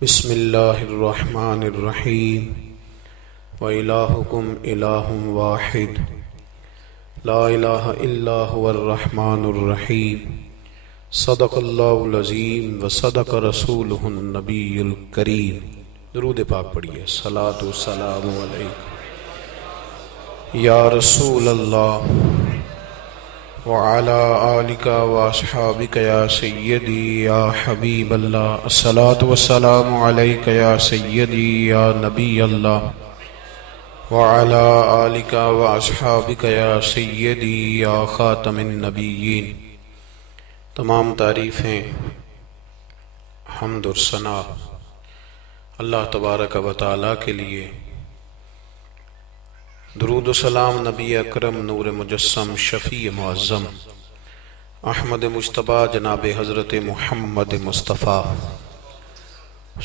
بسم اللہ الرحمن الرحیم وإلہکم الہ واحد لا الہ الا هو الرحمن الرحیم صدق اللہ العظیم وصدق رسولہ النبی الکریم۔ درود پاک پڑھیے۔ صلاۃ و سلام علیک یا رسول اللہ وعلی آلک واصحابک یا سیدی یا حبیب اللہ، الصلاۃ والسلام علیک یا سیدی یا نبی اللہ وعلی آلک واصحابک یا سیدی یا خاتم النبیین۔ تمام تعریفیں، حمد و ثنا اللہ تبارک و تعالی کے لیے، درود و سلام نبی اکرم نور مجسم شفیع معظم احمد مجتبی جناب حضرت محمد مصطفیٰ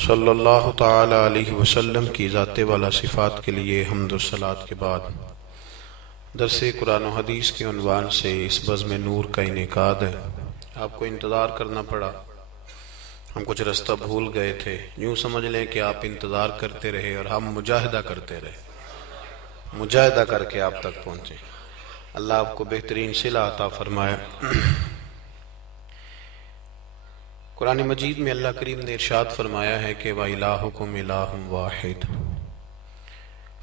صلی اللہ تعالی علیہ وسلم کی ذات والا صفات کے لیے حمد و صلات کے بعد درس قرآن و حدیث کے عنوان سے اس بزم نور کا انعقاد ہے۔ آپ کو انتظار کرنا پڑا، ہم کچھ رستہ بھول گئے تھے، یوں سمجھ لیں کہ آپ انتظار کرتے رہے اور ہم مجاہدہ کرتے رہے، مجاہدہ کر کے آپ تک پہنچے۔ اللہ آپ کو بہترین صلہ عطا فرمایا۔ قرآن مجید میں اللہ کریم نے ارشاد فرمایا ہے کہ وَإِلَٰهُكُمْ إِلَٰهٌ وَاحِدٌ،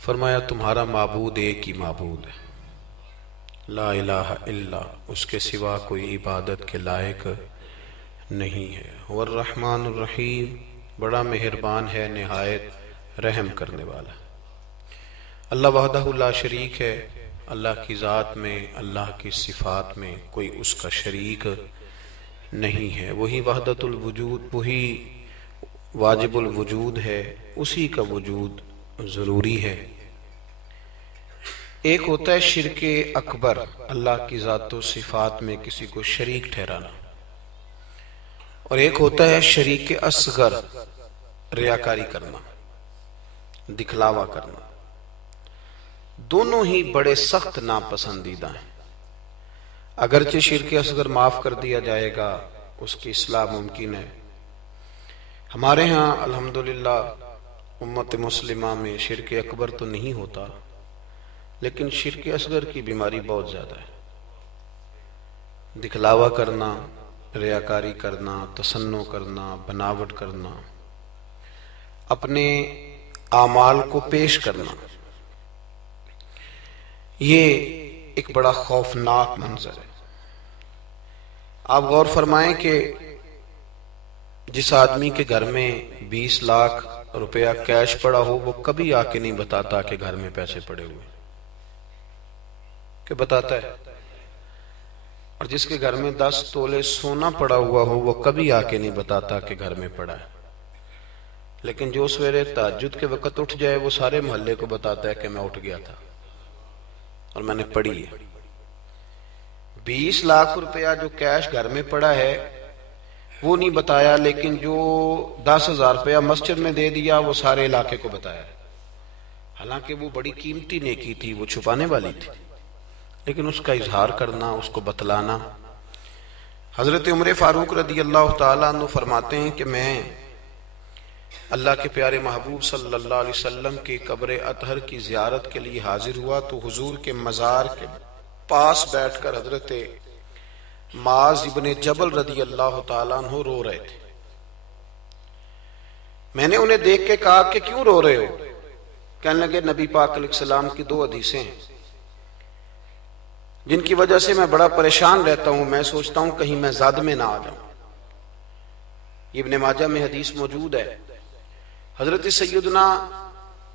فرمایا تمہارا معبود ایک ہی معبود ہے، لا الہ الا، اس کے سوا کوئی عبادت کے لائق نہیں ہے۔ هو الرحمن الرحیم، بڑا مہربان ہے، نہایت رحم کرنے والا۔ اللہ وحدہ لا شریک ہے، اللہ کی ذات میں، اللہ کی صفات میں کوئی اس کا شریک نہیں ہے۔ وہی وحدت الوجود، وہی واجب الوجود ہے، اسی کا وجود ضروری ہے۔ ایک ہوتا ہے شرک اکبر، اللہ کی ذات و صفات میں کسی کو شریک ٹھہرانا، اور ایک ہوتا ہے شریک اصغر، ریاکاری کرنا، دکھلاوا کرنا۔ دونوں ہی بڑے سخت ناپسندیدہ ہیں۔ اگرچہ شرک اصغر معاف کر دیا جائے گا، اس کی اصلاح ممکن ہے۔ ہمارے ہاں الحمدللہ امت مسلمہ میں شرک اکبر تو نہیں ہوتا، لیکن شرک اصغر کی بیماری بہت زیادہ ہے۔ دکھلاوا کرنا، ریاکاری کرنا، تصنع کرنا، بناوٹ کرنا، اپنے اعمال کو پیش کرنا، یہ ایک بڑا خوفناک منظر ہے۔ آپ غور فرمائیں کہ جس آدمی کے گھر میں 20 لاکھ روپیہ کیش پڑا ہو، وہ کبھی آ کے نہیں بتاتا کہ گھر میں پیسے پڑے ہوئے، کہ بتاتا ہے؟ اور جس کے گھر میں 10 تولے سونا پڑا ہوا ہو، وہ کبھی آ کے نہیں بتاتا کہ گھر میں پڑا ہے۔ لیکن جو سویرے تہجد کے وقت اٹھ جائے، وہ سارے محلے کو بتاتا ہے کہ میں اٹھ گیا تھا اور میں نے پڑھی ہے۔ 20 لاکھ روپیہ جو کیش گھر میں پڑا ہے وہ نہیں بتایا، لیکن جو 10,000 روپیہ مسجد میں دے دیا وہ سارے علاقے کو بتایا، حالانکہ وہ بڑی قیمتی نیکی تھی، وہ چھپانے والی تھی، لیکن اس کا اظہار کرنا، اس کو بتلانا۔ حضرت عمر فاروق رضی اللہ تعالیٰ عنہ فرماتے ہیں کہ میں اللہ کے پیارے محبوب صلی اللہ علیہ وسلم کی قبر اطہر کی زیارت کے لیے حاضر ہوا تو حضور کے مزار کے پاس بیٹھ کر حضرت معاذ ابن جبل رضی اللہ تعالیٰ عنہ رو رہے تھے۔ میں نے انہیں دیکھ کے کہا کہ کیوں رو رہے ہو؟ کہنے لگے نبی پاک علیہ السلام کی 2 حدیثیں ہیں جن کی وجہ سے میں بڑا پریشان رہتا ہوں، میں سوچتا ہوں کہیں میں زد میں نہ آ جاؤں۔ ابن ماجہ میں حدیث موجود ہے۔ حضرت سیدنا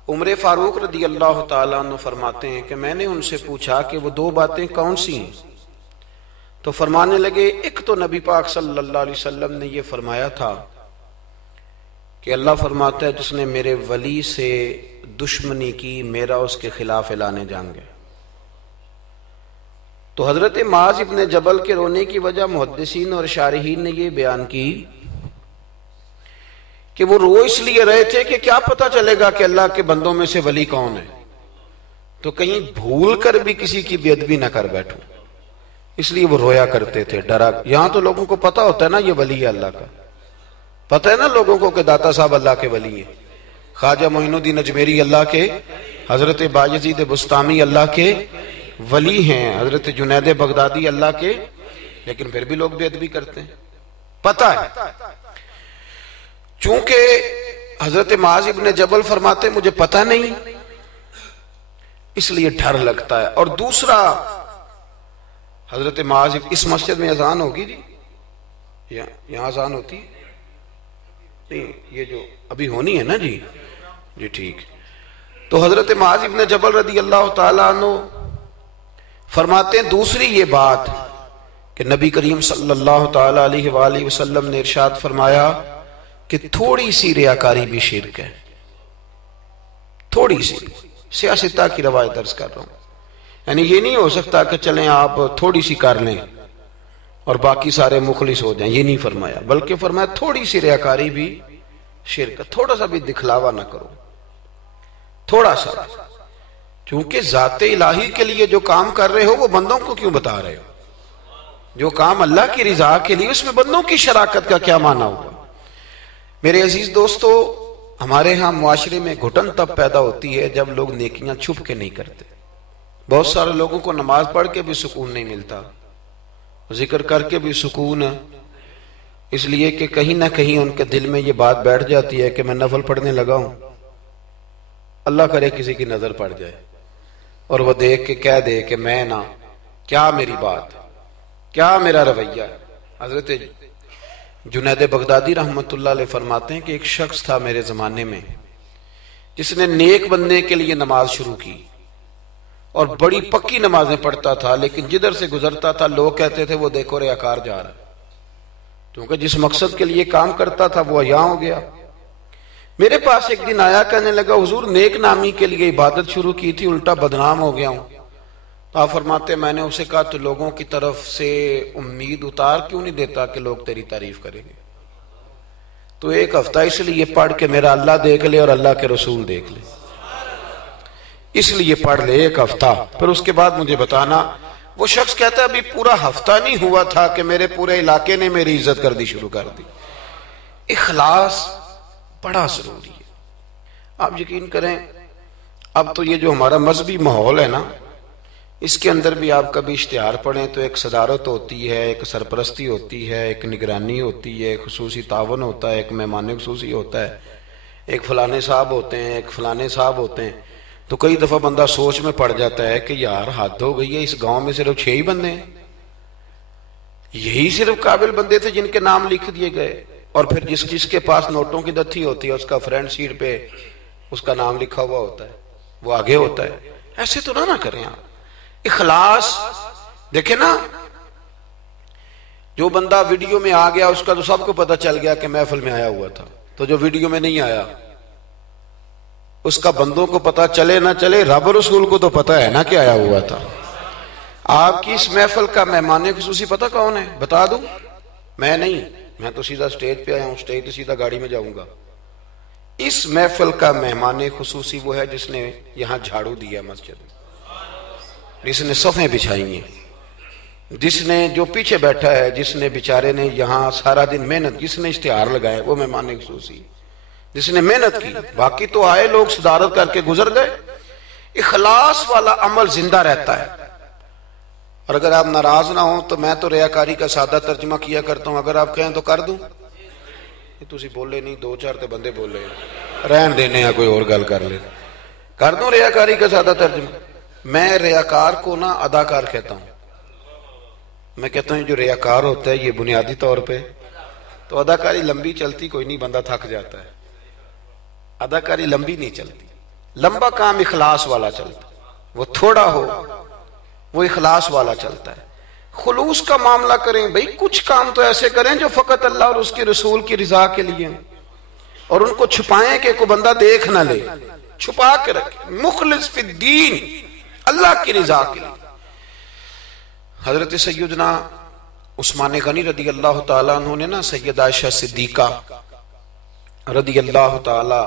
عمر فاروق رضی اللہ تعالیٰ عنہ فرماتے ہیں کہ میں نے ان سے پوچھا کہ وہ 2 باتیں کون سی ہیں؟ تو فرمانے لگے، ایک تو نبی پاک صلی اللہ علیہ وسلم نے یہ فرمایا تھا کہ اللہ فرماتا ہے جس نے میرے ولی سے دشمنی کی، میرا اس کے خلاف اعلان جنگ ہے۔ تو حضرت معاذ ابن جبل کے رونے کی وجہ محدثین اور شارحین نے یہ بیان کی کہ وہ رو اس لیے رہے تھے کہ کیا پتہ چلے گا کہ اللہ کے بندوں میں سے ولی کون ہے، تو کہیں بھول کر بھی کسی کی بے ادبی نہ کر بیٹھوں، اس لیے وہ رویا کرتے تھے، ڈرا۔ یہاں تو لوگوں کو پتہ ہوتا ہے نا یہ ولی ہے اللہ کا، پتہ ہے نا لوگوں کو کہ داتا صاحب اللہ کے ولی ہیں، خواجہ معین الدین اجمیری اللہ کے، حضرت بایزید بستامی اللہ کے ولی ہیں، حضرت جنید بغدادی اللہ کے، لیکن پھر بھی لوگ بے ادبی کرتے ہیں. پتہ ہے چونکہ حضرت معاذ ابن جبل فرماتے مجھے پتہ نہیں اس لیے ڈر لگتا ہے. اور دوسرا حضرت معاذ، اس مسجد میں اذان ہوگی جی، یہاں اذان ہوتی نہیں، یہ جو ابھی ہونی ہے نا جی ٹھیک. تو حضرت معاذ ابن جبل رضی اللہ تعالیٰ عنہ فرماتے ہیں دوسری یہ بات کہ نبی کریم صلی اللہ تعالیٰ علیہ وآلہ وسلم نے ارشاد فرمایا کہ تھوڑی سی ریاکاری بھی شرک ہے. تھوڑی سی، سیاستہ کی روایت درس کر رہا ہوں، یعنی یہ نہیں ہو سکتا کہ چلیں آپ تھوڑی سی کر لیں اور باقی سارے مخلص ہو جائیں، یہ نہیں فرمایا، بلکہ فرمایا تھوڑی سی ریاکاری بھی شرک ہے. تھوڑا سا بھی دکھلاوا نہ کرو، تھوڑا سا، چونکہ ذات الہی کے لیے جو کام کر رہے ہو وہ بندوں کو کیوں بتا رہے ہو؟ جو کام اللہ کی رضا کے لیے، اس میں بندوں کی شراکت کا کیا معنی ہوگا؟ میرے عزیز دوستو، ہمارے ہاں معاشرے میں گھٹن تب پیدا ہوتی ہے جب لوگ نیکیاں چھپ کے نہیں کرتے. بہت سارے لوگوں کو نماز پڑھ کے بھی سکون نہیں ملتا، ذکر کر کے بھی سکون ہے، اس لیے کہ کہیں نہ کہیں ان کے دل میں یہ بات بیٹھ جاتی ہے کہ میں نفل پڑھنے لگا ہوں، اللہ کرے کسی کی نظر پڑ جائے اور وہ دیکھ کے کہہ دے کہ میں نہ، کیا میری بات، کیا میرا رویہ. حضرت جنید بغدادی رحمت اللہ علیہ فرماتے ہیں کہ ایک شخص تھا میرے زمانے میں جس نے نیک بننے کے لیے نماز شروع کی اور بڑی پکی نمازیں پڑھتا تھا، لیکن جدھر سے گزرتا تھا لوگ کہتے تھے وہ دیکھو ریاکار جا رہا ہے، کیونکہ جس مقصد کے لیے کام کرتا تھا وہ عیاں ہو گیا. میرے پاس ایک دن آیا، کہنے لگا حضور نیک نامی کے لیے عبادت شروع کی تھی، الٹا بدنام ہو گیا ہوں. آپ فرماتے میں نے اسے کہا تو لوگوں کی طرف سے امید اتار کیوں نہیں دیتا کہ لوگ تیری تعریف کریں گے؟ تو ایک ہفتہ اس لیے پڑھ کے میرا اللہ دیکھ لے اور اللہ کے رسول دیکھ لے، اس لیے پڑھ لے ایک ہفتہ، پھر اس کے بعد مجھے بتانا. وہ شخص کہتا ہے ابھی پورا ہفتہ نہیں ہوا تھا کہ میرے پورے علاقے نے میری عزت کر دی شروع کر دی. اخلاص بڑا ضروری ہے. آپ یقین کریں اب تو یہ جو ہمارا مذہبی ماحول ہے نا، اس کے اندر بھی آپ کبھی اشتہار پڑھیں تو ایک صدارت ہوتی ہے، ایک سرپرستی ہوتی ہے، ایک نگرانی ہوتی ہے، ایک خصوصی تعاون ہوتا ہے، ایک مہمان خصوصی ہوتا ہے، ایک فلانے صاحب ہوتے ہیں، ایک فلانے صاحب ہوتے ہیں. تو کئی دفعہ بندہ سوچ میں پڑ جاتا ہے کہ یار حد ہو گئی ہے، اس گاؤں میں صرف 6 ہی بندے ہیں، یہی صرف قابل بندے تھے جن کے نام لکھ دیے گئے، اور پھر جس کے پاس نوٹوں کی دتھی ہوتی ہے اس کا فرنٹ سیٹ پہ اس کا نام لکھا ہوا ہوتا ہے، وہ آگے ہوتا ہے. ایسے تو نہ کریں آپ. اخلاص دیکھیں نا، جو بندہ ویڈیو میں آ گیا اس کا تو سب کو پتا چل گیا کہ محفل میں آیا ہوا تھا، تو جو ویڈیو میں نہیں آیا اس کا بندوں کو پتا چلے نہ چلے، رب رسول کو تو پتا ہے نا کہ آیا ہوا تھا. آپ کی اس محفل کا مہمان خصوصی پتا کون ہے؟ بتا دوں؟ میں نہیں، میں تو سیدھا سٹیج پہ آیا ہوں، سٹیج سے سیدھا گاڑی میں جاؤں گا. اس محفل کا مہمان خصوصی وہ ہے جس نے یہاں جھاڑو دیا مسجد میں، جس نے صفیں بچھائی ہیں، جس نے جو پیچھے بیٹھا ہے، جس نے بیچارے نے یہاں سارا دن محنت، جس نے اشتہار لگائے، وہ مہمان خصوصی جس نے محنت کی. باقی تو آئے لوگ صدارت کر کے گزر گئے. اخلاص والا عمل زندہ رہتا ہے. اور اگر آپ ناراض نہ ہوں تو میں تو ریاکاری کا سادہ ترجمہ کیا کرتا ہوں، اگر آپ کہیں تو کر دوں. تسی بولے نہیں، 2-4 تے بندے بولے، رہن دینے ہیں، کوئی اور گل کر لے. کر دوں ریاکاری کا سادہ ترجمہ؟ میں ریاکار کو نہ اداکار کہتا ہوں. میں کہتا ہوں جو ریاکار ہوتا ہے یہ بنیادی طور پہ تو اداکاری لمبی چلتی کوئی نہیں، بندہ تھک جاتا ہے. اداکاری لمبی نہیں چلتی، لمبا کام اخلاص والا چلتا ہے. وہ تھوڑا ہو وہ اخلاص والا چلتا ہے. خلوص کا معاملہ کریں بھئی، کچھ کام تو ایسے کریں جو فقط اللہ اور اس کے رسول کی رضا کے لیے ہیں، اور ان کو چھپائیں کہ کوئی بندہ دیکھ نہ لے، چھپا کے رکھیں. مخلص فی الدین، اللہ کی رضا کے لیے. حضرت سیدنا عثمان غنی رضی اللہ تعالیٰ عنہ نے نا سیدہ عائشہ صدیقہ رضی اللہ تعالیٰ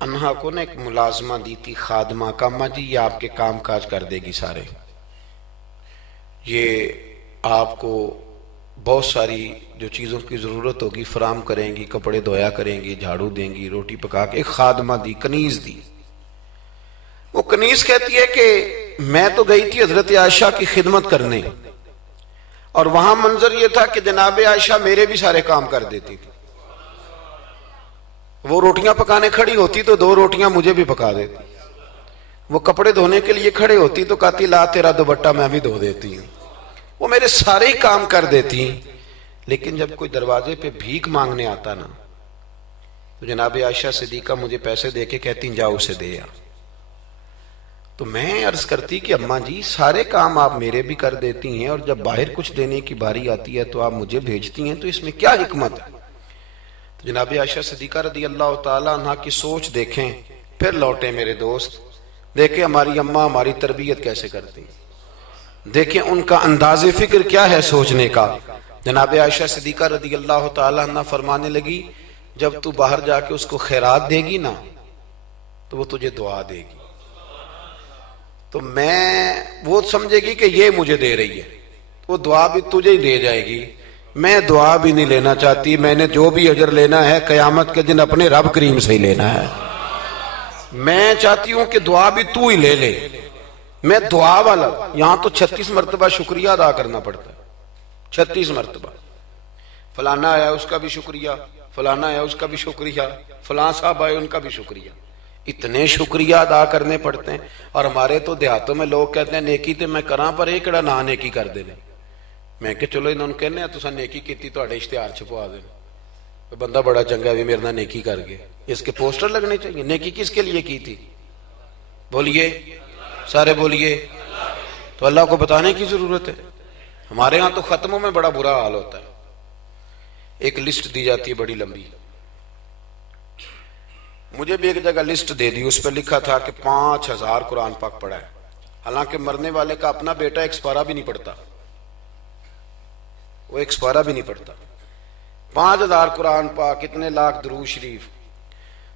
عنہا کو نا ایک ملازمہ دی تھی، خادمہ کا. اماں جی یہ آپ کے کام کاج کر دے گی سارے، یہ آپ کو بہت ساری جو چیزوں کی ضرورت ہوگی فراہم کریں گی، کپڑے دھویا کریں گی، جھاڑو دیں گی، روٹی پکا کے، ایک خادمہ دی، کنیز دی۔ وہ کنیز کہتی ہے کہ میں تو گئی تھی حضرت عائشہ کی خدمت کرنے، اور وہاں منظر یہ تھا کہ جناب عائشہ میرے بھی سارے کام کر دیتی تھی۔ وہ روٹیاں پکانے کھڑی ہوتی تو 2 روٹیاں مجھے بھی پکا دیتی، وہ کپڑے دھونے کے لیے کھڑے ہوتی تو کہتی لا تیرا دوپٹہ میں بھی دھو دیتی ہوں۔ وہ میرے سارے ہی کام کر دیتی، لیکن جب کوئی دروازے پہ بھیک مانگنے آتا نا تو جناب عائشہ صدیقہ مجھے پیسے دے کے کہتی جاؤ اسے دے آ۔ تو میں عرض کرتی کہ اماں جی سارے کام آپ میرے بھی کر دیتی ہیں، اور جب باہر کچھ دینے کی باری آتی ہے تو آپ مجھے بھیجتی ہیں، تو اس میں کیا حکمت ہے؟ تو جناب عائشہ صدیقہ رضی اللہ تعالیٰ عنہ کی سوچ دیکھیں، پھر لوٹیں میرے دوست، دیکھیں ہماری اماں ہماری تربیت کیسے کرتی، دیکھیں ان کا انداز فکر کیا ہے سوچنے کا۔ جناب عائشہ صدیقہ رضی اللہ تعالیٰ عنہ فرمانے لگی جب تو باہر جا کے اس کو خیرات دے گی نا تو وہ تجھے دعا دے گی، تو وہ سمجھے گی کہ یہ مجھے دے رہی ہے، وہ دعا بھی تجھے ہی دے جائے گی۔ میں دعا بھی نہیں لینا چاہتی، میں نے جو بھی اجر لینا ہے قیامت کے دن اپنے رب کریم سے ہی لینا ہے۔ میں چاہتی ہوں کہ دعا بھی تو ہی لے لے، میں دعا والا۔ یہاں تو 36 مرتبہ شکریہ ادا کرنا پڑتا ہے، 36 مرتبہ۔ فلانا آیا اس کا بھی شکریہ، فلانا آیا اس کا بھی شکریہ، فلاں صاحب آئے ان کا بھی شکریہ، اتنے شکریہ ادا کرنے پڑتے ہیں۔ اور ہمارے تو دیہاتوں میں لوگ کہتے ہیں نیکی تے میں کراں پر ایکڑا نہ نیکی کر دینے۔ میں کہ چلو انہوں نے کہنے ہیں تساں نیکی کیتی تہاڈے اشتہار چھپوا دینا، بندہ بڑا چنگا بھی میرے نال نیکی کر گئے، اس کے پوسٹر لگنے چاہیے۔ نیکی کس کے لیے کی تھی؟ بولیے سارے بولیے، تو اللہ کو بتانے کی ضرورت ہے۔ ہمارے ہاں تو ختموں میں بڑا برا حال ہوتا ہے، ایک لسٹ دی جاتی ہے بڑی لمبی، مجھے بھی ایک جگہ لسٹ دے دی، اس پہ لکھا تھا کہ 5000 قرآن پاک پڑھا ہے، حالانکہ مرنے والے کا اپنا بیٹا ایک سپارہ بھی نہیں پڑھتا، وہ ایک سپارہ بھی نہیں پڑھتا۔ 5000 قرآن پاک، اتنے لاکھ درود شریف۔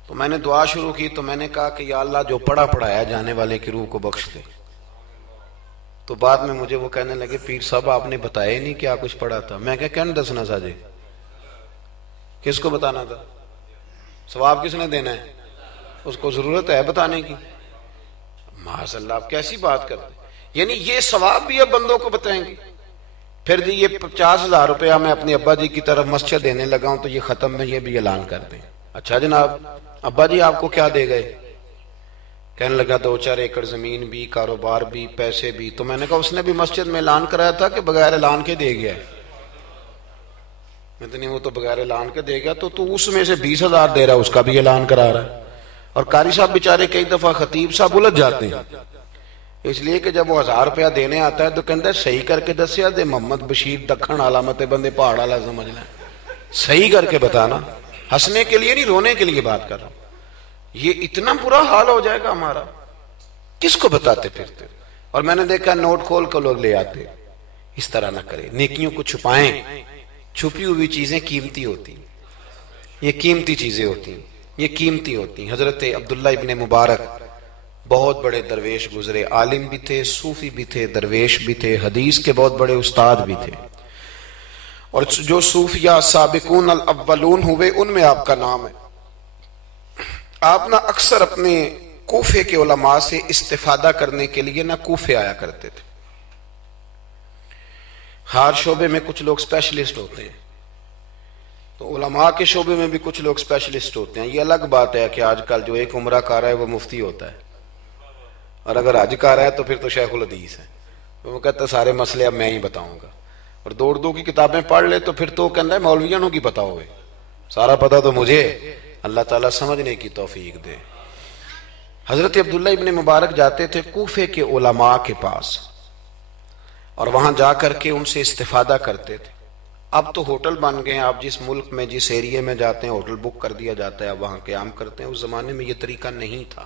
تو میں نے دعا شروع کی تو میں نے کہا کہ یا اللہ جو پڑھایا جانے والے کی روح کو بخش دے۔ تو بعد میں مجھے وہ کہنے لگے پیر صاحب آپ نے بتایا ہی نہیں کیا کچھ پڑھا تھا۔ میں کہا کہنے دسنا ساجے، کس کو بتانا تھا؟ ثواب کس نے دینا ہے؟ اس کو ضرورت ہے بتانے کی؟ معاذ اللہ، آپ کیسی بات کرتے ہیں؟ یعنی یہ ثواب بھی اب بندوں کو بتائیں گے؟ پھر جی یہ 50,000 روپیہ میں اپنے ابا جی کی طرف مسجد دینے لگا ہوں تو یہ ختم میں یہ بھی اعلان کر دیں۔ اچھا جناب ابا جی آپ کو کیا دے گئے؟ کہنے لگا 2-4 ایکڑ زمین بھی، کاروبار بھی، پیسے بھی۔ تو میں نے کہا اس نے بھی مسجد میں اعلان کرایا تھا کہ بغیر اعلان کے دے گیا ہے؟ میں تو نہیں، وہ تو بغیر اعلان کے دے گیا، تو اس میں سے 20,000 دے رہا، اس کا بھی اعلان کرا رہا ہے۔ اور قاری صاحب بیچارے کئی دفعہ خطیب صاحب الجھ جاتے ہیں، اس لیے کہ جب وہ 1000 روپیہ دینے آتا ہے تو کہتا ہے صحیح کر کے دسیا دے محمد بشیر دکھن علامت بندے پہاڑ والا سمجھ لیں، صحیح کر کے بتانا، ہنسنے کے لیے نہیں رونے کے لیے بات کر رہا ہوں۔ یہ اتنا برا حال ہو جائے گا ہمارا، کس کو بتاتے پھرتے؟ اور میں نے دیکھا نوٹ کھول کر لوگ لے آتے۔ اس طرح نہ کریں، نیکیوں کو چھپائیں، چھپی ہوئی چیزیں قیمتی ہوتی ہیں، یہ قیمتی چیزیں ہوتی ہیں، یہ قیمتی ہوتی ہیں۔ حضرت عبداللہ ابن مبارک بہت بڑے درویش گزرے، عالم بھی تھے، صوفی بھی تھے، درویش بھی تھے، حدیث کے بہت بڑے استاد بھی تھے، اور جو صوفیہ سابقون الاولون ہوئے ان میں آپ کا نام ہے۔ آپ نہ اکثر اپنے کوفے کے علماء سے استفادہ کرنے کے لیے نہ کوفے آیا کرتے تھے۔ ہر شعبے میں کچھ لوگ اسپیشلسٹ ہوتے ہیں، تو علماء کے شعبے میں بھی کچھ لوگ اسپیشلسٹ ہوتے ہیں۔ یہ الگ بات ہے کہ آج کل جو ایک عمرہ کر رہا ہے وہ مفتی ہوتا ہے، اور اگر حج کر رہا ہے تو پھر تو شیخ الحدیث ہے، وہ کہتا ہے سارے مسئلے اب میں ہی بتاؤں گا، اور دو کی کتابیں پڑھ لے تو پھر تو کہتا ہے مولویوں کی پتہ ہوئے، سارا پتہ تو مجھے۔ اللہ تعالیٰ سمجھنے کی توفیق دے۔ حضرت عبداللہ ابن مبارک جاتے تھے کوفے کے علماء کے پاس، اور وہاں جا کر کے ان سے استفادہ کرتے تھے۔ اب تو ہوٹل بن گئے ہیں، آپ جس ملک میں جس ایریے میں جاتے ہیں ہوٹل بک کر دیا جاتا ہے، اب وہاں قیام کرتے ہیں۔ اس زمانے میں یہ طریقہ نہیں تھا۔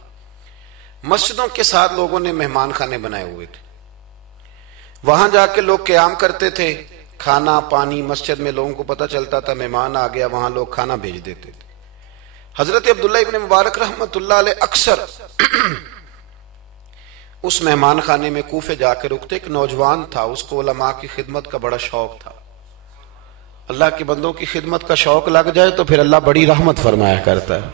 مسجدوں کے ساتھ لوگوں نے مہمان خانے بنائے ہوئے تھے، وہاں جا کے لوگ قیام کرتے تھے، کھانا پانی مسجد میں لوگوں کو پتہ چلتا تھا، مہمان آ گیا، وہاں لوگ کھانا بھیج دیتے تھے۔ حضرت عبداللہ ابن مبارک رحمت اللہ علیہ اکثر اس مہمان خانے میں کوفے جا کے رکتے۔ ایک نوجوان تھا، اس کو علماء کی خدمت کا بڑا شوق تھا، اللہ کے بندوں کی خدمت کا شوق لگ جائے تو پھر اللہ بڑی رحمت فرمایا کرتا ہے.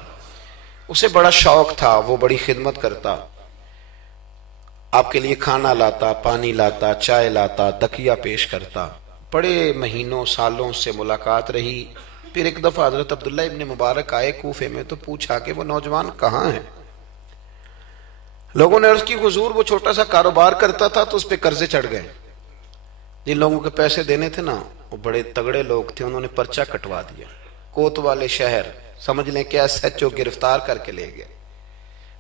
اسے بڑا شوق تھا, وہ بڑی خدمت کرتا, آپ کے لیے کھانا لاتا, پانی لاتا, چائے لاتا, تکیہ پیش کرتا. بڑے مہینوں سالوں سے ملاقات رہی. پھر ایک دفعہ حضرت عبداللہ ابن مبارک آئے کوفے میں تو پوچھا کہ وہ نوجوان کہاں ہے. لوگوں نے عرض کی حضور وہ چھوٹا سا کاروبار کرتا تھا تو اس پہ قرضے چڑھ گئے. جن لوگوں کے پیسے دینے تھے نا وہ بڑے تگڑے لوگ تھے, انہوں نے پرچہ کٹوا دیا. کوتوال شہر سمجھ لیں کہ ایس ایچ او گرفتار کر کے لے گئے.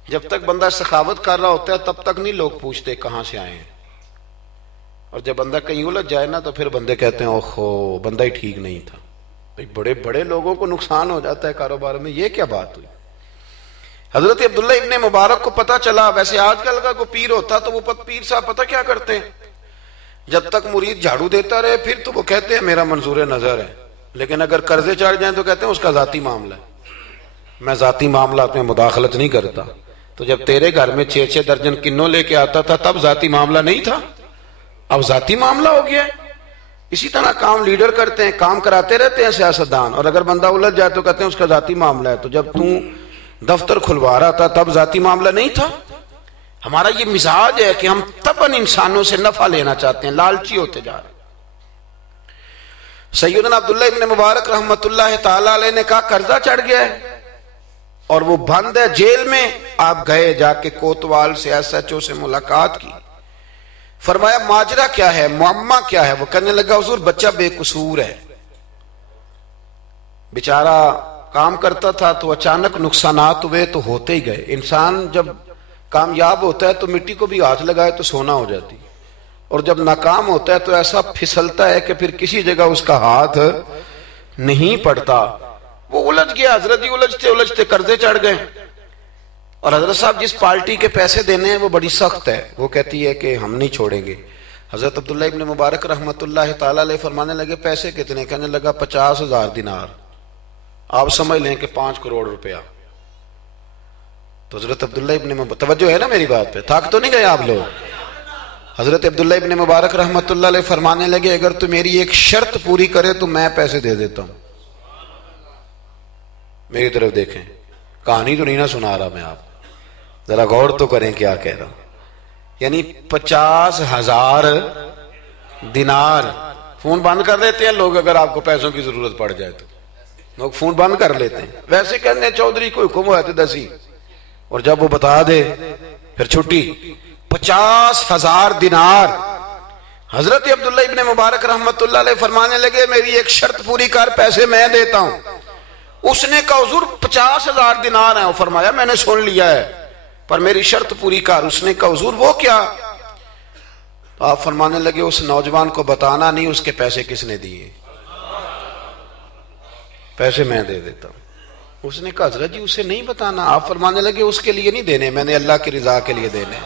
جب تک بندہ سخاوت کر رہا ہوتا ہے تب تک نہیں لوگ پوچھتے کہاں سے آئے ہیں, اور جب بندہ کہیں الجھ جائے نا تو پھر بندے کہتے ہیں اوہو بندہ ہی ٹھیک نہیں تھا. بڑے بڑے لوگوں کو نقصان ہو جاتا ہے کاروبار میں, یہ کیا بات ہوئی. حضرت عبداللہ ابن مبارک کو پتا چلا. ویسے آج کل کا کوئی پیر ہوتا تو وہ پیر صاحب پتہ کیا کرتے ہیں, جب تک مرید جھاڑو دیتا رہے پھر تو وہ کہتے ہیں میرا منظور نظر ہے, لیکن اگر قرضے چڑھ جائیں تو کہتے ہیں اس کا ذاتی معاملہ ہے, میں ذاتی معاملات میں مداخلت نہیں کرتا. تو جب تیرے گھر میں 6 درجن کنوں لے کے آتا تھا تب ذاتی معاملہ نہیں تھا, اب ذاتی معاملہ ہو گیا ہے. اسی طرح کام لیڈر کرتے ہیں, کام کراتے رہتے ہیں سیاستدان, اور اگر بندہ الجھ جائے تو کہتے ہیں اس کا ذاتی معاملہ ہے. تو جب دفتر کھلوا رہا تھا تب ذاتی معاملہ نہیں تھا. ہمارا یہ مزاج ہے کہ ہم طبعاً انسانوں سے نفع لینا چاہتے ہیں, لالچی ہوتے جا رہے ہیں. سیدنا عبداللہ ابن مبارک رحمت اللہ تعالی علیہ نے کہا قرضہ چڑھ گیا ہے اور وہ بند ہے جیل میں. آپ گئے, جا کے کوتوال سے ایس ایچ او سے ملاقات کی. فرمایا ماجرا کیا ہے, معمہ کیا ہے. وہ کہنے لگا حضور بچہ بے قصور ہے, بیچارہ کام کرتا تھا تو اچانک نقصانات ہوئے تو ہوتے ہی گئے. انسان جب کامیاب ہوتا ہے تو مٹی کو بھی ہاتھ لگائے تو سونا ہو جاتی, اور جب ناکام ہوتا ہے تو ایسا پھسلتا ہے کہ پھر کسی جگہ اس کا ہاتھ نہیں پڑتا. وہ الجھ گیا, حضرت جی الجھتے الجھتے قرضے چڑھ گئے. اور حضرت صاحب جس پارٹی کے پیسے دینے ہیں وہ بڑی سخت ہے, وہ کہتی ہے کہ ہم نہیں چھوڑیں گے. حضرت عبداللہ ابن مبارک رحمت اللہ تعالی علیہ فرمانے لگے پیسے کتنے, کہنے لگا 50,000 دینار, آپ سمجھ لیں کہ 5 کروڑ روپیہ. تو حضرت عبداللہ ابن مبارک, توجہ ہے نا میری بات پہ, تھک تو نہیں گئے آپ لوگ. حضرت عبداللہ ابن مبارک رحمت اللہ علیہ فرمانے لگے اگر تو میری ایک شرط پوری کرے تو میں پیسے دے دیتا ہوں. میری طرف دیکھیں, کہانی تو نہیں نہ سنا رہا میں, آپ ذرا غور تو کریں کیا کہہ رہا ہوں. یعنی 50,000 دینار. فون بند کر دیتے ہیں لوگ اگر آپ کو پیسوں کی ضرورت پڑ جائے تو, لوگ فون بند کر لیتے ہیں. ویسے کہنے چودھری کو حکم ہوا تھے 10 اور جب وہ بتا دے پھر چھٹی. 50,000 دینار. حضرت عبداللہ ابن مبارک رحمت اللہ علیہ فرمانے لگے میری ایک شرط پوری کر, پیسے میں دیتا ہوں. اس نے کہا حضور 50,000 دینار ہیں. فرمایا میں نے سن لیا ہے پر میری شرط پوری کر. اس نے کہا حضور وہ کیا؟ تو آپ فرمانے لگے اس نوجوان کو بتانا نہیں اس کے پیسے کس نے دیے, پیسے میں دے دیتا ہوں. اس نے کہا حضرت جی اسے نہیں بتانا. آپ فرمانے لگے اس کے لیے نہیں دینے, میں نے اللہ کی رضا کے لیے دینے,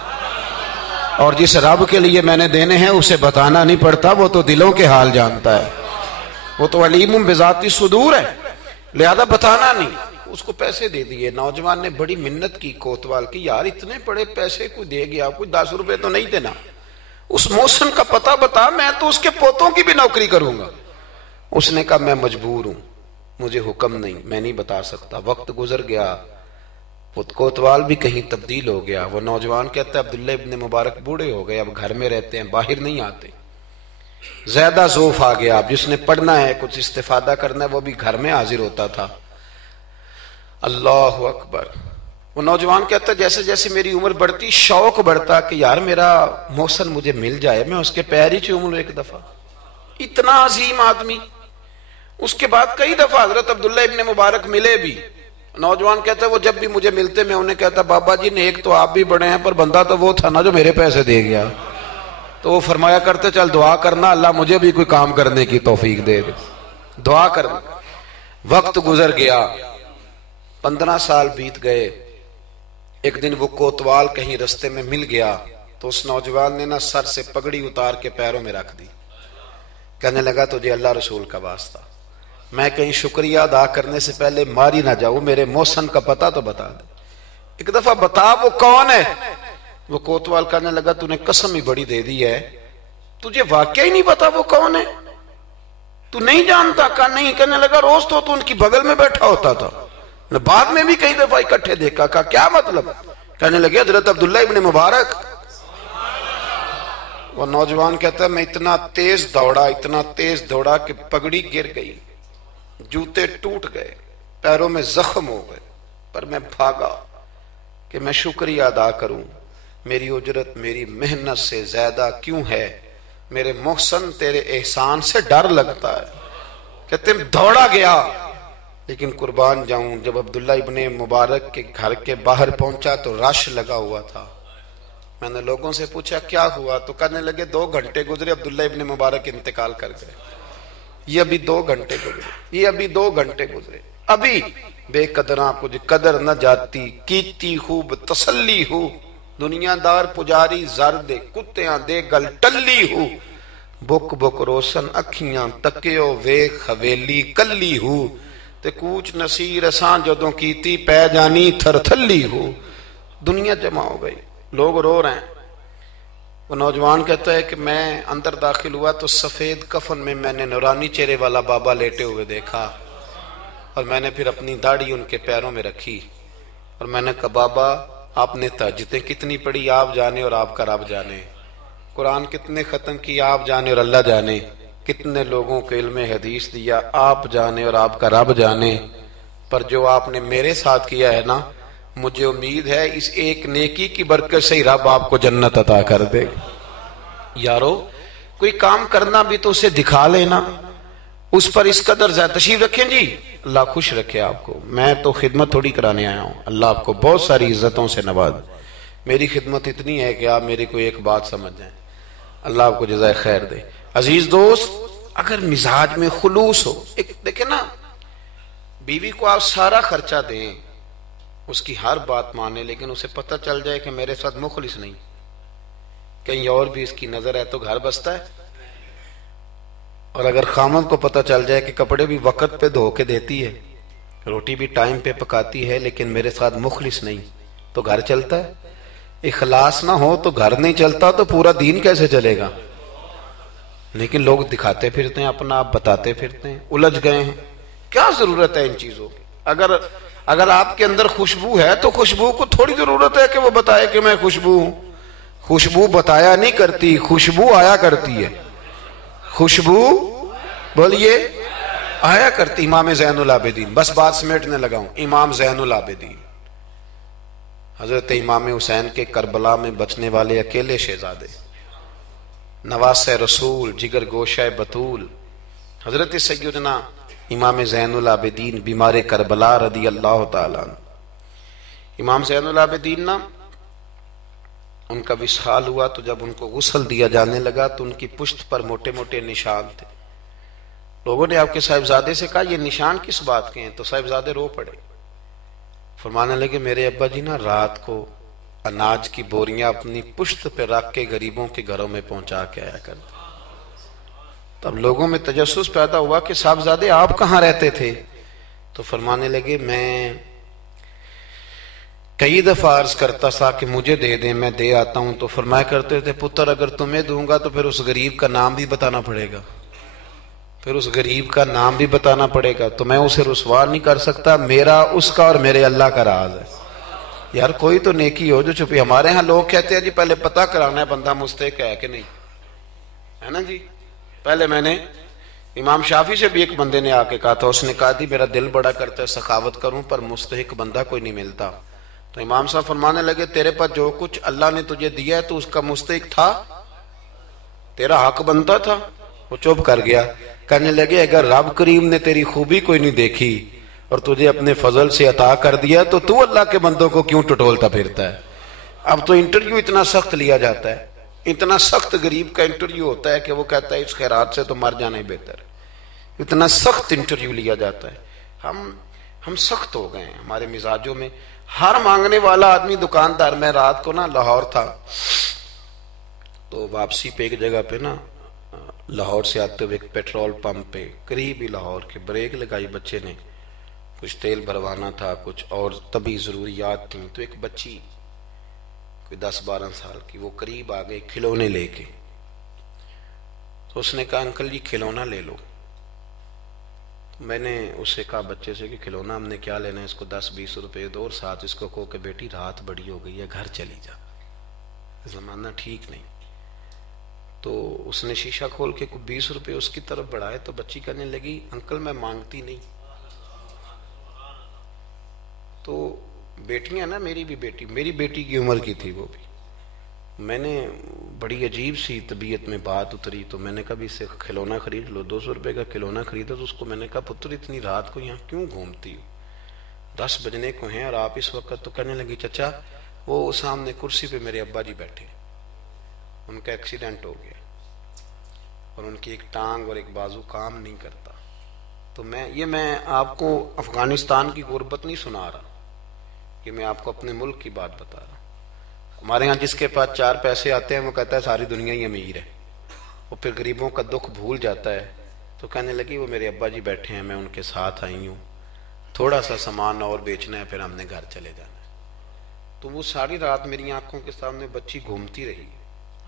اور جس رب کے لیے میں نے دینے ہیں اسے بتانا نہیں پڑتا, وہ تو دلوں کے حال جانتا ہے, وہ تو علیم بذات الصدور ہے, لہذا بتانا نہیں. اس کو پیسے دے دیے. نوجوان نے بڑی منت کی کوتوال کی, یار اتنے بڑے پیسے کوئی دے گیا, کوئی 10 روپے تو نہیں دینا, اس محسن کا پتہ بتا, میں تو اس کے پوتوں کی بھی نوکری کروں گا. اس نے کہا میں مجبور ہوں, مجھے حکم نہیں, میں نہیں بتا سکتا. وقت گزر گیا, کوتوال بھی کہیں تبدیل ہو گیا. وہ نوجوان کہتا ہے عبداللہ ابن مبارک بوڑھے ہو گئے, اب گھر میں رہتے ہیں, باہر نہیں آتے. زیادہ ذوف آ گیا, اب جس نے پڑھنا ہے کچھ استفادہ کرنا ہے وہ بھی گھر میں حاضر ہوتا تھا. اللہ اکبر. وہ نوجوان کہتا ہے جیسے جیسے میری عمر بڑھتی شوق بڑھتا کہ یار میرا محسن مجھے مل جائے, میں اس کے پیر ہی چوم لوں ایک دفعہ. اتنا عظیم آدمی. اس کے بعد کئی دفعہ حضرت عبداللہ ابن مبارک ملے بھی. نوجوان کہتا ہے وہ جب بھی مجھے ملتے میں انہیں کہتا بابا جی نیک تو آپ بھی بڑے ہیں پر بندہ تو وہ تھا نا جو میرے پیسے دے گیا. تو وہ فرمایا کرتے چل دعا کرنا اللہ مجھے بھی کوئی کام کرنے کی توفیق دے دے, دعا کرنا. وقت گزر گیا, 15 سال بیت گئے. ایک دن وہ کوتوال کہیں رستے میں مل گیا تو اس نوجوان نے نا سر سے پگڑی اتار کے پیروں میں رکھ دی. کہنے لگا تجھے اللہ رسول کا واسطہ, میں کہیں شکریہ ادا کرنے سے پہلے ماری نہ جاؤں, میرے محسن کا پتہ تو بتا دے, ایک دفعہ بتا وہ کون ہے. وہ کوتوال کہنے لگا تو نے قسم ہی بڑی دے دی ہے, تجھے واقعی نہیں پتا وہ کون ہے. تو نہیں جانتا؟ کہا نہیں. کہنے لگا روز تو ان کی بغل میں بیٹھا ہوتا تھا, بعد میں بھی کئی دفعہ اکٹھے دیکھا. کہا کیا مطلب؟ کہنے لگے حضرت عبداللہ ابن مبارک. وہ نوجوان کہتا ہے میں اتنا تیز دوڑا کہ پگڑی گر گئی, جوتے ٹوٹ گئے, پیروں میں زخم ہو گئے, پر میں بھاگا کہ میں شکریہ ادا کروں. میری اجرت میری محنت سے زیادہ کیوں ہے؟ میرے محسن تیرے احسان سے ڈر لگتا ہے. کہتے ہیں دوڑا گیا, لیکن قربان جاؤں جب عبداللہ ابن مبارک کے گھر کے باہر پہنچا تو رش لگا ہوا تھا. میں نے لوگوں سے پوچھا کیا ہوا, تو کہنے لگے 2 گھنٹے گزرے, عبداللہ ابن مبارک انتقال کر گئے. یہ ابھی 2 گھنٹے گزرے, ابھی بے قدراں کچھ قدر نہ جاتی, کیتی خوب تسلی ہو, دنیا دار پجاری زر دے, کتیاں دے گل ٹلی ہو, بک بک روشن اکھیاں تکیو ویکھ حویلی کلی ہو, تے کوچ نصیر اساں جدوں کیتی پہ جانی تھر تھلی ہو. دنیا جمع ہو گئی, لوگ رو رہے ہیں. وہ نوجوان کہتا ہے کہ میں اندر داخل ہوا تو سفید کفن میں نے نورانی چہرے والا بابا لیٹے ہوئے دیکھا, اور میں نے پھر اپنی داڑھی ان کے پیروں میں رکھی, اور میں نے کہا بابا آپ نے تہجدیں کتنی پڑھی آپ جانے اور آپ کا رب جانے, قرآن کتنے ختم کی آپ جانے اور اللہ جانے, کتنے لوگوں کو علم حدیث دیا آپ جانے اور آپ کا رب جانے, پر جو آپ نے میرے ساتھ کیا ہے نا, مجھے امید ہے اس ایک نیکی کی برکت سے ہی رب آپ کو جنت عطا کر دے. یارو کوئی کام کرنا بھی تو اسے دکھا لینا, اس پر اس قدر زیادہ. تشریف رکھیں جی, اللہ خوش رکھے آپ کو. میں تو خدمت تھوڑی کرانے آیا ہوں, اللہ آپ کو بہت ساری عزتوں سے نواز. میری خدمت اتنی ہے کہ آپ میری کوئی ایک بات سمجھ جائیں, اللہ آپ کو جزائے خیر دے. عزیز دوست, اگر مزاج میں خلوص ہو, ایک دیکھیں نا, بیوی کو آپ سارا خرچہ دیں, اس کی ہر بات مانے, لیکن اسے پتہ چل جائے کہ میرے ساتھ مخلص نہیں, کہیں اور بھی اس کی نظر ہے تو گھر بستا ہے. اور اگر خامد کو پتہ چل جائے کہ کپڑے بھی وقت پہ دھو کے دیتی ہے, روٹی بھی ٹائم پہ پکاتی ہے, لیکن میرے ساتھ مخلص نہیں, تو گھر چلتا ہے؟ اخلاص نہ ہو تو گھر نہیں چلتا, تو پورا دین کیسے چلے گا؟ لیکن لوگ دکھاتے پھرتے ہیں اپنا, آپ بتاتے پھرتے ہیں, الجھ گئے ہیں. کیا ضرورت ہے ان چیزوں کی؟ اگر آپ کے اندر خوشبو ہے تو خوشبو کو تھوڑی ضرورت ہے کہ وہ بتائے کہ میں خوشبو ہوں. خوشبو بتایا نہیں کرتی, خوشبو آیا کرتی ہے. خوشبو بولیے آیا کرتی. امام زین العابدین, بس بات سمیٹنے لگا ہوں, امام زین العابدین حضرت امام حسین کے کربلا میں بچنے والے اکیلے شہزادے, نواسہ رسول, جگر گوشہ بطول, حضرت سیدنا امام زین العابدین بیمار کربلا رضی اللہ تعالیٰ عنہ. امام زین العابدین نا, ان کا وصال ہوا تو جب ان کو غسل دیا جانے لگا تو ان کی پشت پر موٹے موٹے نشان تھے. لوگوں نے آپ کے صاحبزادے سے کہا یہ نشان کس بات کے ہیں؟ تو صاحبزادے رو پڑے, فرمانے لگے میرے ابا جی نا رات کو اناج کی بوریاں اپنی پشت پہ رکھ کے غریبوں کے گھروں میں پہنچا کے آیا کرتے. تب لوگوں میں تجسس پیدا ہوا کہ صاحبزادے آپ کہاں رہتے تھے؟ تو فرمانے لگے میں کئی دفعہ عرض کرتا تھا کہ مجھے دے دیں, میں دے آتا ہوں. تو فرمایا کرتے تھے پتر اگر تمہیں دوں گا تو پھر اس غریب کا نام بھی بتانا پڑے گا, پھر اس غریب کا نام بھی بتانا پڑے گا, تو میں اسے رسوا نہیں کر سکتا. میرا اس کا اور میرے اللہ کا راز ہے. یار کوئی تو نیکی ہو جو چھپی. ہمارے ہاں لوگ کہتے ہیں جی پہلے پتہ کرانا ہے بندہ مستحق ہے کہ نہیں, ہے نا جی. پہلے میں نے امام شافعی سے بھی ایک بندے نے آ کے کہا تھا, اس نے کہا تھی میرا دل بڑا کرتا ہے سخاوت کروں پر مستحق بندہ کوئی نہیں ملتا. تو امام صاحب فرمانے لگے تیرے پاس جو کچھ اللہ نے تجھے دیا ہے تو اس کا مستحق تھا, تیرا حق بنتا تھا. وہ چپ کر گیا. کہنے لگے اگر رب کریم نے تیری خوبی کوئی نہیں دیکھی اور تجھے اپنے فضل سے عطا کر دیا تو اللہ کے بندوں کو کیوں ٹٹولتا پھرتا ہے؟ اب تو انٹرویو اتنا سخت لیا جاتا ہے, اتنا سخت غریب کا انٹرویو ہوتا ہے کہ وہ کہتا ہے اس خیرات سے تو مر جانا ہی بہتر ہے. اتنا سخت انٹرویو لیا جاتا ہے. ہم سخت ہو گئے ہیں ہمارے مزاجوں میں. ہر مانگنے والا آدمی دکاندار. میں رات کو نا لاہور تھا, تو واپسی پہ ایک جگہ پہ نا لاہور سے آتے ہوئے ایک پیٹرول پمپ پہ قریب ہی لاہور کے بریک لگائی بچے نے, کچھ تیل بھروانا تھا, کچھ اور طبی ضروریات تھیں. تو ایک بچی کوئی 10-12 سال کی, وہ قریب آ گئی کھلونے لے کے. تو اس نے کہا انکل جی کھلونا لے لو. میں نے اس سے کہا بچے سے کہ کھلونا ہم نے کیا لینا ہے، اس کو 10-20 روپے دو اور ساتھ اس کو کہو کہ بیٹی رات بڑی ہو گئی ہے گھر چلی جا، زمانہ ٹھیک نہیں۔ تو اس نے شیشہ کھول کے 20 روپے اس کی طرف بڑھائے تو بچی کہنے لگی انکل میں مانگتی نہیں۔ تو بیٹیاں نا، میری بیٹی کی عمر کی تھی وہ بھی، میں نے بڑی عجیب سی طبیعت میں بات اتری تو میں نے کہا بھی اس سے کھلونا خرید لو، 200 روپے کا کھلونا خریدا۔ تو اس کو میں نے کہا پتر اتنی رات کو یہاں کیوں گھومتی ہو، 10 بجنے کو ہیں اور آپ اس وقت؟ تو کہنے لگی چچا وہ سامنے کرسی پہ میرے ابا جی بیٹھے، ان کا ایکسیڈنٹ ہو گیا اور ان کی ایک ٹانگ اور ایک بازو کام نہیں کرتا۔ تو میں آپ کو افغانستان کی غربت نہیں سنا رہا، یہ میں آپ کو اپنے ملک کی بات بتا رہا ہوں۔ ہمارے ہاں جس کے پاس 4 پیسے آتے ہیں وہ کہتا ہے ساری دنیا ہی امیر ہے، وہ پھر غریبوں کا دکھ بھول جاتا ہے۔ تو کہنے لگی وہ میرے ابا جی بیٹھے ہیں، میں ان کے ساتھ آئی ہوں، تھوڑا سا سامان اور بیچنا ہے پھر ہم نے گھر چلے جانا ہے۔ تو وہ ساری رات میری آنکھوں کے سامنے بچی گھومتی رہی،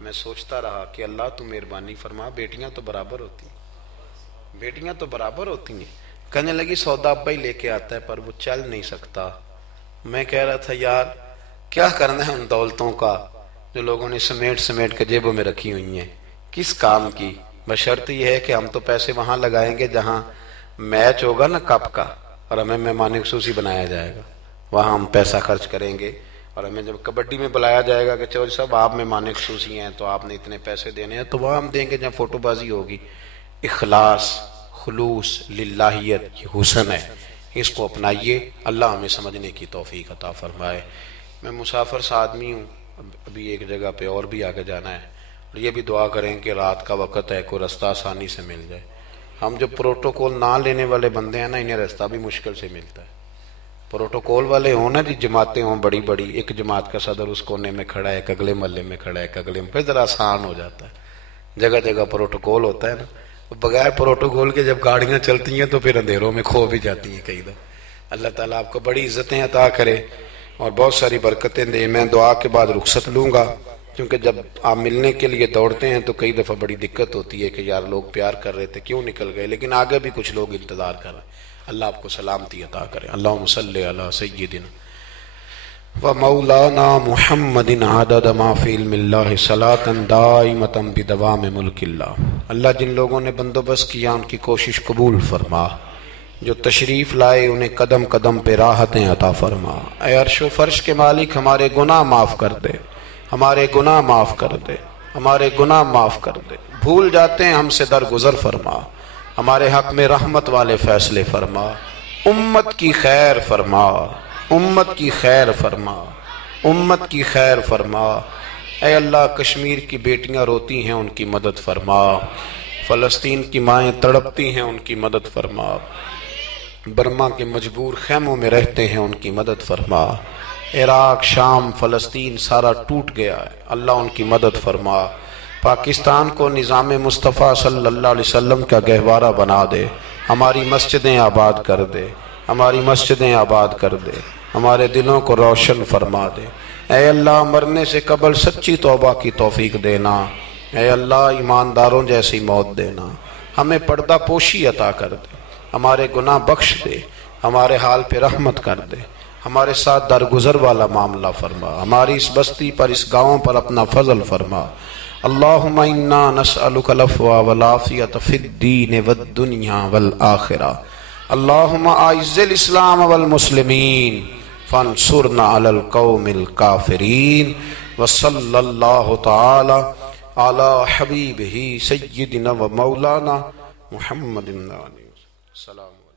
میں سوچتا رہا کہ اللہ تو مہربانی فرما، بیٹیاں تو برابر ہوتی ہیں، بیٹیاں تو برابر ہوتی ہیں۔ کہنے لگی سودا ابا ہی لے کے آتا ہے پر وہ چل نہیں سکتا۔ میں کہہ رہا تھا یار کیا کرنا ہے ان دولتوں کا جو لوگوں نے سمیٹ کے جیبوں میں رکھی ہوئی ہیں، کس کام کی؟ بشرط یہ ہے کہ ہم تو پیسے وہاں لگائیں گے جہاں میچ ہوگا نا کپ کا، اور ہمیں مہمان خصوصی بنایا جائے گا، وہاں ہم پیسہ خرچ کریں گے۔ اور ہمیں جب کبڈی میں بلایا جائے گا کہ چلو صاحب آپ مہمان خصوصی ہیں تو آپ نے اتنے پیسے دینے ہیں، تو وہاں ہم دیں گے جہاں فوٹو بازی ہوگی۔ اخلاص، خلوص، للہیت، یہ حسن ہے، اس کو اپنائیے، اللہ ہمیں سمجھنے کی توفیق عطا فرمائے۔ میں مسافر سا آدمی ہوں، ابھی ایک جگہ پہ اور بھی آگے جانا ہے، اور یہ بھی دعا کریں کہ رات کا وقت ہے، کوئی رستہ آسانی سے مل جائے۔ ہم جو پروٹوکول نہ لینے والے بندے ہیں نا، انہیں رستہ بھی مشکل سے ملتا ہے۔ پروٹوکول والے ہوں نا جی، جماعتیں ہوں بڑی بڑی، ایک جماعت کا صدر اس کونے میں کھڑا ہے، ایک اگلے محلے میں کھڑا ہے، ایک اگلے میں، پھر ذرا آسان ہو جاتا ہے۔ جگہ جگہ پروٹوکول ہوتا ہے نا، بغیر پروٹوکول کے جب گاڑیاں چلتی ہیں تو پھر اندھیروں میں کھو بھی جاتی ہیں کئی دفعہ۔ اللہ تعالیٰ آپ کو بڑی عزتیں عطا کرے اور بہت ساری برکتیں دے۔ میں دعا کے بعد رخصت لوں گا، کیونکہ جب آپ ملنے کے لیے دوڑتے ہیں تو کئی دفعہ بڑی دقت ہوتی ہے کہ یار لوگ پیار کر رہے تھے کیوں نکل گئے، لیکن آگے بھی کچھ لوگ انتظار کر رہے ہیں۔ اللہ آپ کو سلامتی عطا کرے۔ اللہم صلی علی سیدنا و مولانا محمد عدد ما فی علم اللہ صلاۃ دائمۃ بدوام ملک اللہ۔ اللہ جن لوگوں نے بندوبست کیا ان کی کوشش قبول فرما، جو تشریف لائے انہیں قدم قدم پہ راحتیں عطا فرما۔ اے عرش و فرش کے مالک ہمارے گناہ معاف کر دے، ہمارے گناہ معاف کر دے، ہمارے گناہ معاف کر دے۔ بھول جاتے ہیں ہم سے درگزر فرما، ہمارے حق میں رحمت والے فیصلے فرما، امت کی خیر فرما، امت کی خیر فرما، امت کی خیر فرما۔ اے اللہ کشمیر کی بیٹیاں روتی ہیں ان کی مدد فرما، فلسطین کی مائیں تڑپتی ہیں ان کی مدد فرما، برما کے مجبور خیموں میں رہتے ہیں ان کی مدد فرما۔ عراق، شام، فلسطین سارا ٹوٹ گیا ہے، اللہ ان کی مدد فرما۔ پاکستان کو نظام مصطفیٰ صلی اللہ علیہ وسلم کا گہوارہ بنا دے، ہماری مسجدیں آباد کر دے، ہماری مسجدیں آباد کر دے، ہمارے دلوں کو روشن فرما دے۔ اے اللہ مرنے سے قبل سچی توبہ کی توفیق دینا، اے اللہ ایمانداروں جیسی موت دینا، ہمیں پردہ پوشی عطا کر دے، ہمارے گناہ بخش دے، ہمارے حال پہ رحمت کر دے، ہمارے ساتھ درگزر والا معاملہ فرما، ہماری اس بستی پر اس گاؤں پر اپنا فضل فرما۔ اللہم انا نسألک العفو والعافیۃ فی الدین والدنیا والآخرہ۔ اللہم اعز الاسلام والمسلمین فانصرنا علی القوم الکافرین، وصلی اللہ تعالی علی حبیبہ سیدنا و مولانا محمد۔ السلام علیکم۔